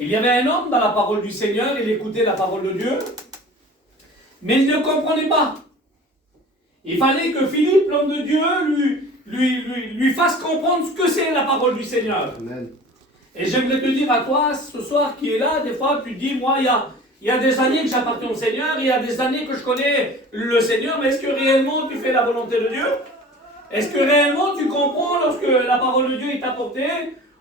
Il y avait un homme dans la parole du Seigneur, il écoutait la parole de Dieu, mais il ne comprenait pas. Il fallait que Philippe, l'homme de Dieu, lui fasse comprendre ce que c'est la parole du Seigneur. Amen. Et j'aimerais te dire à toi, ce soir qui est là, des fois tu te dis, moi, il y a des années que j'appartiens au Seigneur, il y a des années que je connais le Seigneur, mais est-ce que réellement tu fais la volonté de Dieu? Est-ce que réellement tu comprends lorsque la parole de Dieu est apportée,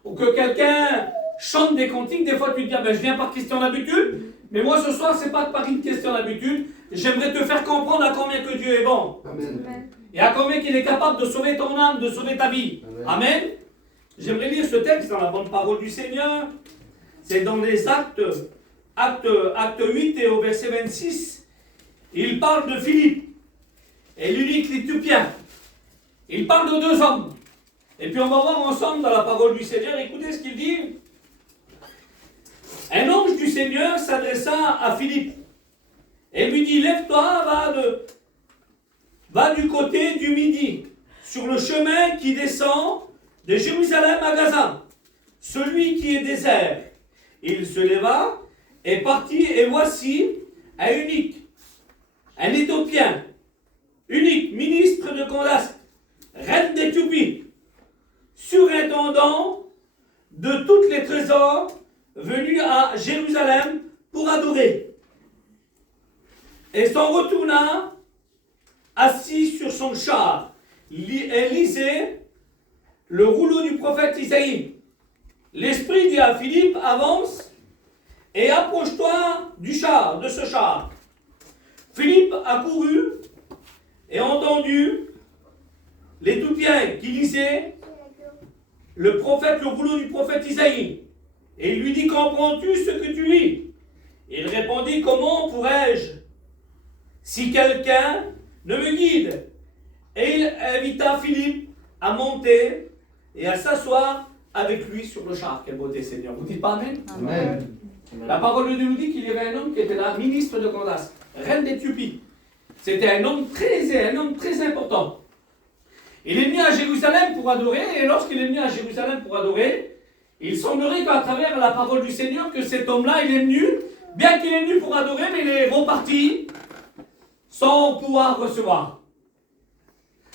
ou que quelqu'un chante des cantiques, des fois tu te dis, ah ben, je viens par question d'habitude, mais moi ce soir c'est pas par une question d'habitude, j'aimerais te faire comprendre à combien que Dieu est bon. Amen. Et à combien qu'il est capable de sauver ton âme, de sauver ta vie. Amen. Amen. J'aimerais lire ce texte dans la bonne parole du Seigneur. C'est dans les acte 8 et au verset 26. Il parle de Philippe et l'unique l'Éthiopien. Il parle de deux hommes. Et puis on va voir ensemble dans la parole du Seigneur, écoutez ce qu'il dit. Un ange du Seigneur s'adressa à Philippe et lui dit, lève-toi, va du côté du midi, sur le chemin qui descend de Jérusalem à Gaza, celui qui est désert. Il se leva et partit, et voici un unique, un Éthiopien, unique, ministre de Candace, reine d'Éthiopie, surintendant de toutes les trésors, venu à Jérusalem pour adorer. Et s'en retourna, assis sur son char, et lisait le rouleau du prophète Isaïe. L'Esprit dit à Philippe, avance et approche-toi du char, de ce char. Philippe accourut et entendu l'Éthiopien qui lisait le rouleau du prophète Isaïe. Et il lui dit, comprends-tu ce que tu lis? Il répondit, comment pourrais-je, si quelqu'un ne me guide? Et il invita Philippe à monter et à s'asseoir avec lui sur le char. Quelle beauté, Seigneur. Vous dites pas Amen? Amen. La parole de Dieu nous dit qu'il y avait un homme qui était là, ministre de Candace, reine d'Éthiopie. C'était un homme très important. Il est venu à Jérusalem pour adorer, et lorsqu'il est venu à Jérusalem pour adorer, il semblerait qu'à travers la parole du Seigneur, que cet homme-là, il est venu, bien qu'il est venu pour adorer, mais il est reparti sans pouvoir recevoir.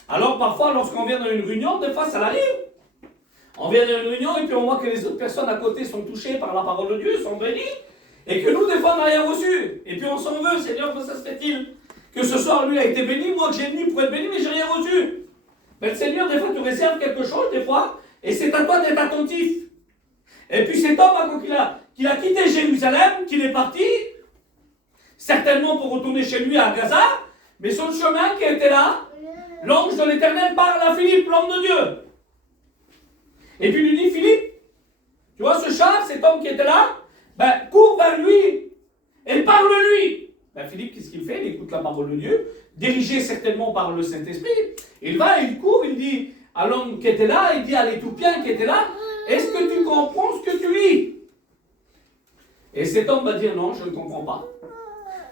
Alors parfois, lorsqu'on vient dans une réunion, des fois ça arrive. On vient dans une réunion et puis on voit que les autres personnes à côté sont touchées par la parole de Dieu, sont bénies, et que nous, des fois, on n'a rien reçu. Et puis on s'en veut, Seigneur, comment ça se fait-il que ce soir, lui a été béni, moi que j'ai venu pour être béni, mais j'ai rien reçu. Mais le Seigneur, des fois, te réserve quelque chose, des fois, et c'est à toi d'être attentif. Et puis cet homme, quand il a quitté Jérusalem, qu'il est parti, certainement pour retourner chez lui à Gaza, mais sur le chemin qui était là, l'ange de l'Éternel parle à Philippe, l'homme de Dieu. Et puis il lui dit, Philippe, tu vois ce char, cet homme qui était là, cours vers lui et parle-lui. Philippe, qu'est-ce qu'il fait? Il écoute la parole de Dieu, dirigé certainement par le Saint-Esprit. Il va, il court, il dit à l'homme qui était là, il dit à l'Éthiopien qui était là, est-ce que tu comprends ce que tu lis? Et cet homme va dire, non, je ne comprends pas.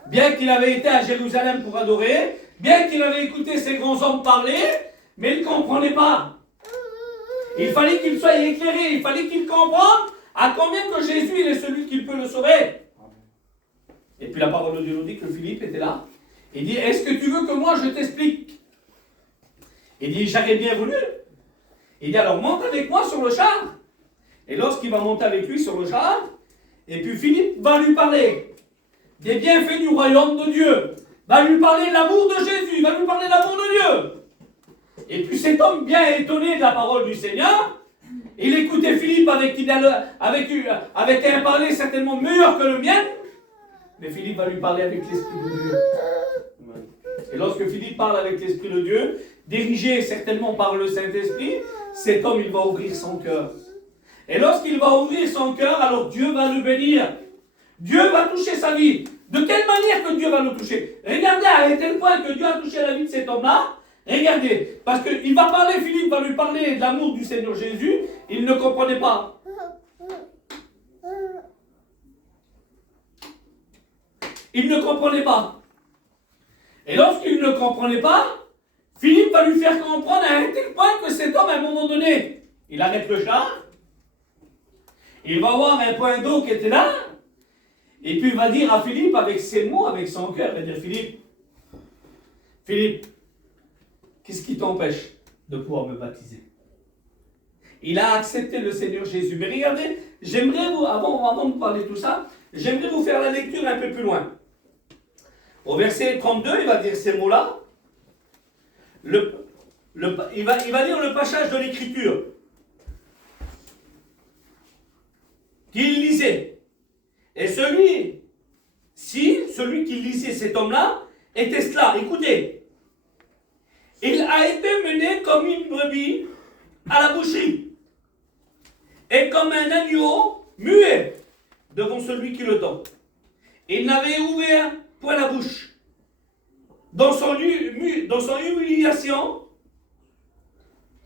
Bien qu'il avait été à Jérusalem pour adorer, bien qu'il avait écouté ces grands hommes parler, mais il ne comprenait pas. Il fallait qu'il soit éclairé, il fallait qu'il comprenne à combien que Jésus il est celui qui peut le sauver. Et puis la parole de Dieu nous dit que Philippe était là. Il dit, est-ce que tu veux que moi je t'explique? Il dit, j'aurais bien voulu. Il dit, alors monte avec moi sur le char. Et lorsqu'il va monter avec lui sur le char, et puis Philippe va lui parler des bienfaits du royaume de Dieu, va lui parler de l'amour de Jésus, va lui parler de l'amour de Dieu. Et puis cet homme bien étonné de la parole du Seigneur, il écoutait Philippe avec un parler certainement meilleur que le mien, mais Philippe va lui parler avec l'Esprit de Dieu. Et lorsque Philippe parle avec l'Esprit de Dieu, dirigé certainement par le Saint-Esprit, cet homme, il va ouvrir son cœur. Et lorsqu'il va ouvrir son cœur, alors Dieu va le bénir. Dieu va toucher sa vie. De quelle manière que Dieu va le toucher? Regardez à tel point que Dieu a touché la vie de cet homme-là. Regardez, parce qu'il va parler, Philippe va lui parler de l'amour du Seigneur Jésus. Il ne comprenait pas. Il ne comprenait pas. Et lorsqu'il ne comprenait pas, Philippe va lui faire comprendre à un tel point que cet homme, à un moment donné, il arrête le char, Il va voir un point d'eau qui était là, et puis il va dire à Philippe, avec ses mots, avec son cœur, il va dire, Philippe, qu'est-ce qui t'empêche de pouvoir me baptiser? Il a accepté le Seigneur Jésus. Mais regardez, j'aimerais vous, avant de parler de tout ça, j'aimerais vous faire la lecture un peu plus loin. Au verset 32, il va dire ces mots-là. Il va dire le passage de l'Écriture qu'il lisait. Et celui qui lisait, cet homme-là, était cela. Écoutez, il a été mené comme une brebis à la boucherie, et comme un agneau muet devant celui qui le tend. Il n'avait ouvert point la bouche. Dans son humiliation,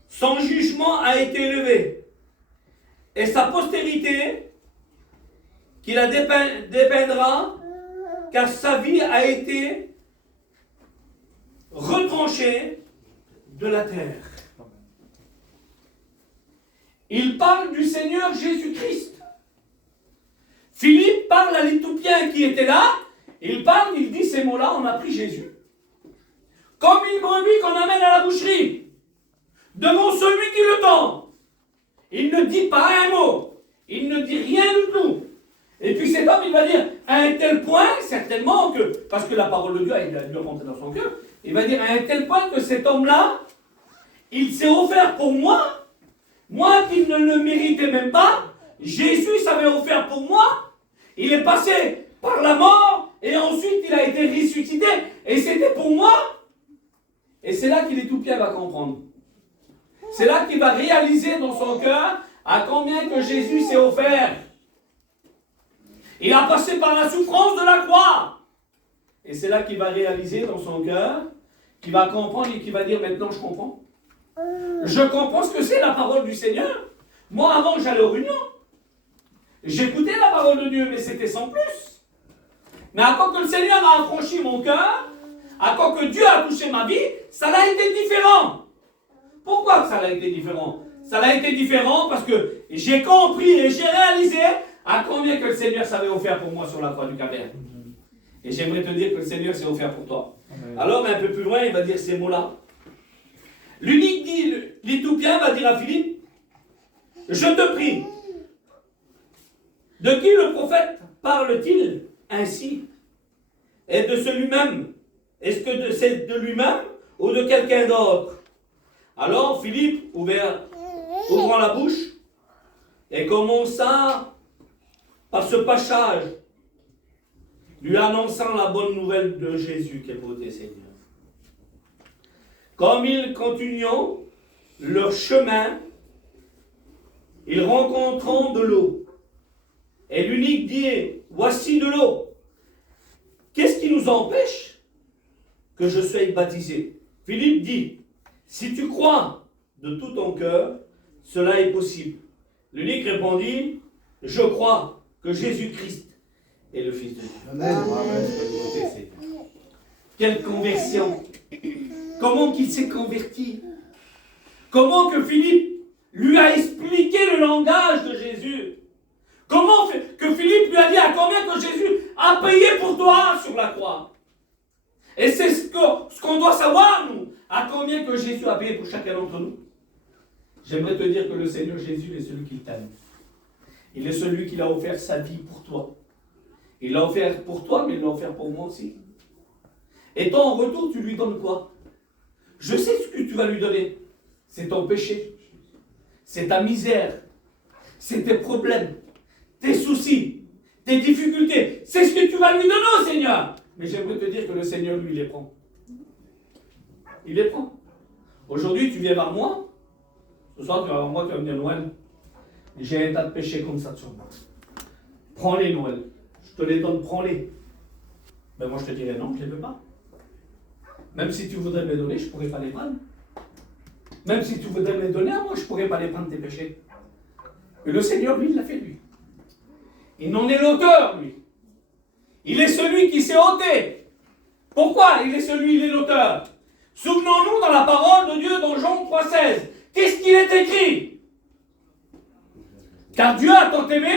son jugement a été élevé, et sa postérité, qui la dépeindra, car sa vie a été retranchée de la terre. Il parle du Seigneur Jésus-Christ. Philippe parle à l'Éthiopien qui était là. Il dit ces mots-là, on a pris Jésus. Comme une brebis qu'on amène à la boucherie, devant celui qui le tend. Il ne dit pas un mot. Il ne dit rien du tout. Et puis cet homme, il va dire, à un tel point, certainement que, parce que la parole de Dieu, il a dû rentrer dans son cœur, il va dire à un tel point que cet homme-là, il s'est offert pour moi qui ne le méritais même pas. Jésus s'avait offert pour moi. Il est passé par la mort et ensuite il a été ressuscité. Et c'était pour moi. Et c'est là que l'Éthiopien va comprendre. C'est là qu'il va réaliser dans son cœur à combien que Jésus s'est offert. Il a passé par la souffrance de la croix. Et c'est là qu'il va réaliser dans son cœur, qu'il va comprendre et qu'il va dire maintenant je comprends. Je comprends ce que c'est la parole du Seigneur. Moi avant j'allais aux réunions. J'écoutais la parole de Dieu mais c'était sans plus. Mais à quoi que le Seigneur a affranchi mon cœur, à quoi que Dieu a touché ma vie, ça l'a été différent. Pourquoi ça l'a été différent? Ça l'a été différent parce que j'ai compris et j'ai réalisé à combien que le Seigneur s'avait offert pour moi sur la croix du Calvaire. Et j'aimerais te dire que le Seigneur s'est offert pour toi. Amen. Alors un peu plus loin, il va dire ces mots-là. L'Éthiopien va dire à Philippe, je te prie, de qui le prophète parle-t-il ainsi? Et de celui-même? Est-ce que c'est de lui-même ou de quelqu'un d'autre? Alors Philippe, ouvrant la bouche, et commença par ce passage, lui annonçant la bonne nouvelle de Jésus, quelle beauté Seigneur. Comme ils continuant leur chemin, ils rencontreront de l'eau. Et l'unique dit, voici de l'eau. Qu'est-ce qui nous empêche que je sois baptisé? Philippe dit, si tu crois de tout ton cœur, cela est possible. L'unique répondit, je crois que Jésus-Christ est le Fils de Dieu. Amen. Quelle conversion! Comment qu'il s'est converti? Comment que Philippe lui a expliqué le langage de Jésus? Comment que Philippe lui a dit à combien que Jésus a payé pour toi sur la croix? Et c'est ce qu'on doit savoir, nous, à combien que Jésus a payé pour chacun d'entre nous. J'aimerais te dire que le Seigneur Jésus est celui qui t'aime. Il est celui qui a offert sa vie pour toi. Il l'a offert pour toi, mais il l'a offert pour moi aussi. Et toi, en retour, tu lui donnes quoi? Je sais ce que tu vas lui donner. C'est ton péché. C'est ta misère. C'est tes problèmes. Tes soucis. Tes difficultés. C'est ce que tu vas lui donner au Seigneur. Mais j'aimerais te dire que le Seigneur, lui, il les prend. Il les prend. Aujourd'hui, tu viens vers moi. Ce soir, tu vas vers moi, tu vas me dire, Noël, j'ai un tas de péchés comme ça sur moi. Prends-les, Noël. Je te les donne, prends-les. Ben moi, je te dirais non, je ne les veux pas. Même si tu voudrais me les donner, je ne pourrais pas les prendre. Même si tu voudrais me les donner à moi, je ne pourrais pas les prendre, tes péchés. Et le Seigneur, lui, il l'a fait, lui. Il n'en est l'auteur, lui. Il est celui qui s'est ôté. Pourquoi il est l'auteur? Souvenons-nous dans la parole de Dieu dans Jean 3,16. Qu'est-ce qu'il est écrit? Car Dieu a tant aimé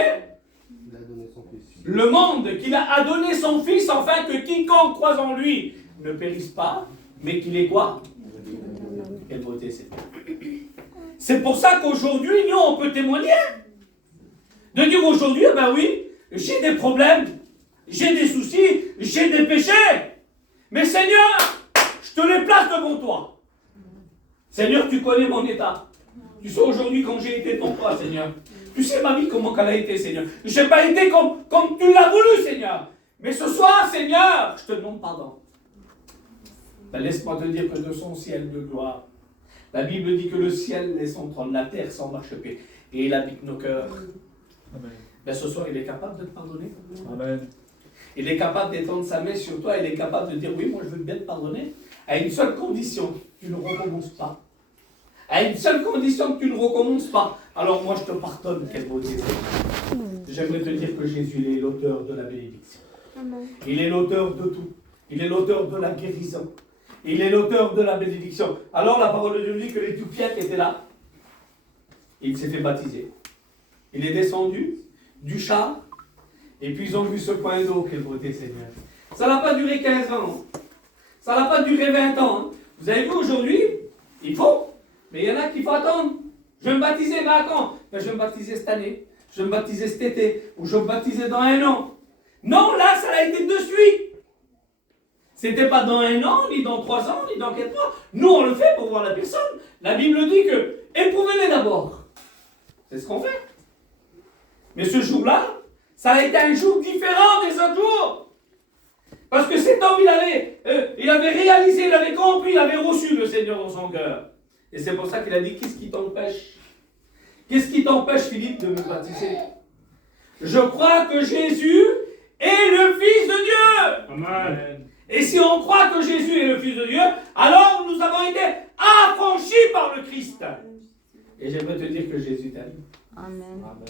Il a donné son Fils. le monde qu'il a donné son Fils, afin que quiconque croise en lui ne périsse pas, mais qu'il ait quoi? Quelle beauté c'est. C'est pour ça qu'aujourd'hui, nous, on peut témoigner. De dire aujourd'hui, ben oui, j'ai des problèmes, j'ai des soucis, j'ai des péchés. Mais Seigneur, je te les place devant toi. Seigneur, tu connais mon état. Tu sais aujourd'hui quand j'ai été devant toi, Seigneur. Tu sais ma vie, comment elle a été, Seigneur. Je n'ai pas été comme tu l'as voulu, Seigneur. Mais ce soir, Seigneur, je te demande pardon. Ben, laisse-moi te dire que de son ciel de gloire, la Bible dit que le ciel est son trône, la terre son marchepied, et il habite nos cœurs. Amen. Ben, ce soir, il est capable de te pardonner. Amen. Il est capable d'étendre sa main sur toi, il est capable de dire oui, moi je veux bien te pardonner, à une seule condition, tu ne recommences pas. À une seule condition que tu ne recommences pas. Alors moi je te pardonne, quelle beauté. J'aimerais te dire que Jésus il est l'auteur de la bénédiction. Il est l'auteur de tout. Il est l'auteur de la guérison. Il est l'auteur de la bénédiction. Alors la parole de Dieu dit que l'Éthiopien qui était là, il s'est fait baptiser. Il est descendu du char, et puis ils ont vu ce point d'eau, quelle beauté Seigneur. Ça n'a pas duré 15 ans. Ça n'a pas duré 20 ans. Vous avez vu aujourd'hui, il faut. Mais il y en a qui faut attendre. Je vais me baptiser, mais à quand? Ben, je vais me baptiser cette année. Je vais me baptiser cet été. Ou je vais me baptiser dans 1 an. Non, là, ça a été de suite. C'était pas dans 1 an, ni dans 3 ans, ni dans 4 mois. Nous, on le fait pour voir la personne. La Bible dit que éprouvez-les d'abord. C'est ce qu'on fait. Mais ce jour-là, ça a été un jour différent des autres jours. Parce que cet homme, il avait réalisé, il avait compris, il avait reçu le Seigneur dans son cœur. Et c'est pour ça qu'il a dit, qu'est-ce qui t'empêche? Qu'est-ce qui t'empêche, Philippe, de me baptiser? Je crois que Jésus est le Fils de Dieu. Amen. Et si on croit que Jésus est le Fils de Dieu, alors nous avons été affranchis par le Christ. Et j'aimerais te dire que Jésus t'aime. Amen. Amen.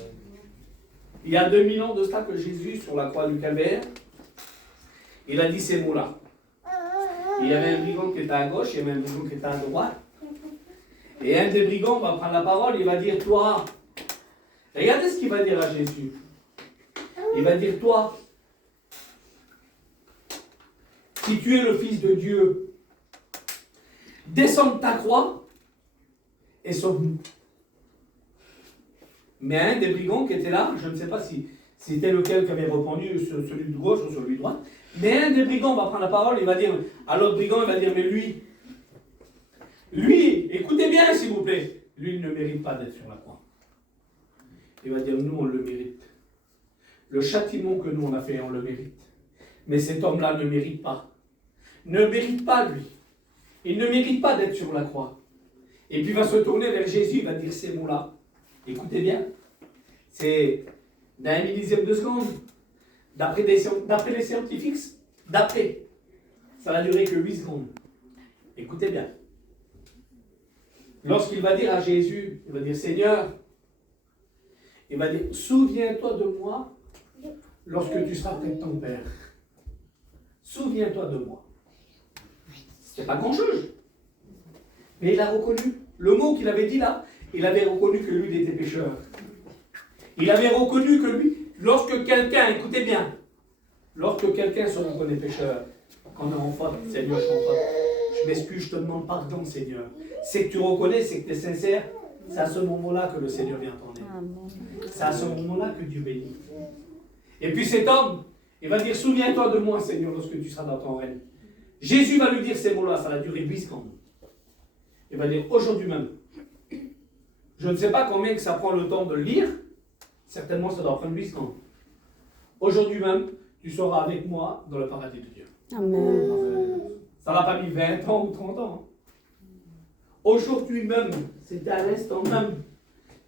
Il y a 2000 ans de cela que Jésus, sur la croix du Calvaire, il a dit ces mots-là. Il y avait un brigand qui était à gauche, il y avait un brigand qui était à droite. Et un des brigands va prendre la parole, il va dire, toi, regardez ce qu'il va dire à Jésus. Il va dire, toi, si tu es le Fils de Dieu, descends de ta croix et sauve-nous. Mais un des brigands qui était là, je ne sais pas si c'était lequel qui avait répondu, celui de gauche ou celui de droite, mais un des brigands va prendre la parole, il va dire, à l'autre brigand, il va dire, mais lui, écoutez bien s'il vous plaît, lui il ne mérite pas d'être sur la croix. Il va dire, nous on le mérite. Le châtiment que nous on a fait, on le mérite. Mais cet homme-là ne mérite pas. Ne mérite pas lui. Il ne mérite pas d'être sur la croix. Et puis il va se tourner vers Jésus, il va dire ces mots-là. Écoutez bien, c'est d'un millisième de seconde. D'après les scientifiques, ça n'a duré que 8 secondes. Écoutez bien. Lorsqu'il va dire à Jésus, il va dire Seigneur, il va dire souviens-toi de moi lorsque tu seras près de ton Père. Souviens-toi de moi. C'était pas grand-chose. Mais il a reconnu. Le mot qu'il avait dit là, il avait reconnu que lui, il était pécheur. Il avait reconnu que lui, lorsque quelqu'un, écoutez bien, lorsque quelqu'un se reconnaît pécheur, quand on est en faute, Seigneur, je suis en faute, je m'excuse, je te demande pardon, Seigneur. C'est que tu reconnais, c'est que tu es sincère, c'est à ce moment-là que le Seigneur vient t'en aider. C'est à ce moment-là que Dieu bénit. Et puis cet homme, il va dire, souviens-toi de moi, Seigneur, lorsque tu seras dans ton règne. Jésus va lui dire ces mots-là, ça va durer 8 secondes. Il va dire, aujourd'hui même, je ne sais pas combien que ça prend le temps de le lire, certainement ça doit prendre 8 secondes. Aujourd'hui même, tu seras avec moi dans le paradis de Dieu. Amen. Ça n'a pas mis 20 ans ou 30 ans. Aujourd'hui même, c'est à l'instant même,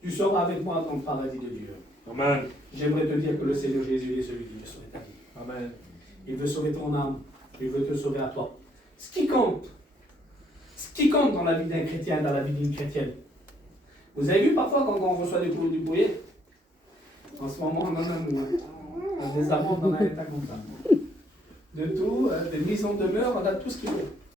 tu seras avec moi dans le paradis de Dieu. Amen. J'aimerais te dire que le Seigneur Jésus est celui qui veut sauver ta vie. Amen. Il veut sauver ton âme. Il veut te sauver à toi. Ce qui compte dans la vie d'un chrétien, dans la vie d'une chrétienne. Vous avez vu parfois quand on reçoit du courrier, en ce moment on a des amendes dans un état comme ça. De tout, des mises en demeure, on a tout ce qu'il faut.